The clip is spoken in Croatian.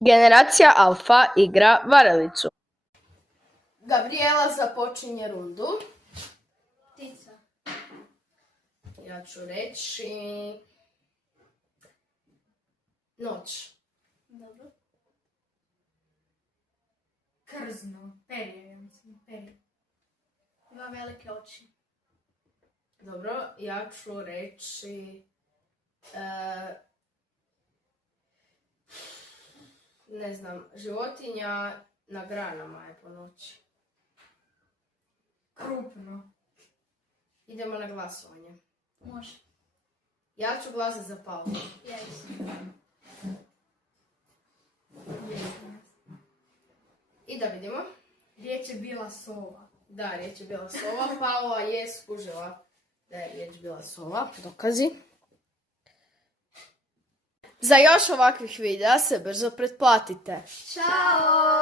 Generacija Alfa igra varalicu. Gabriela započinje rundu. Ptica. Ja ću reći... Noć. Dobro. Krzno. Perje, ja mislim. Perje. Ima velike oči. Dobro, ja ću reći... ne znam, životinja na granama je po noći. Krupno. Idemo na glasovanje. Može. Ja ću glasati za Paulu. Ja isto. I da vidimo. Riječ je bila sova. Da, riječ je bila sova. Paula je skužila da je riječ bila sova. Dokazi. Za još ovakvih videa se brzo pretplatite. Ćao!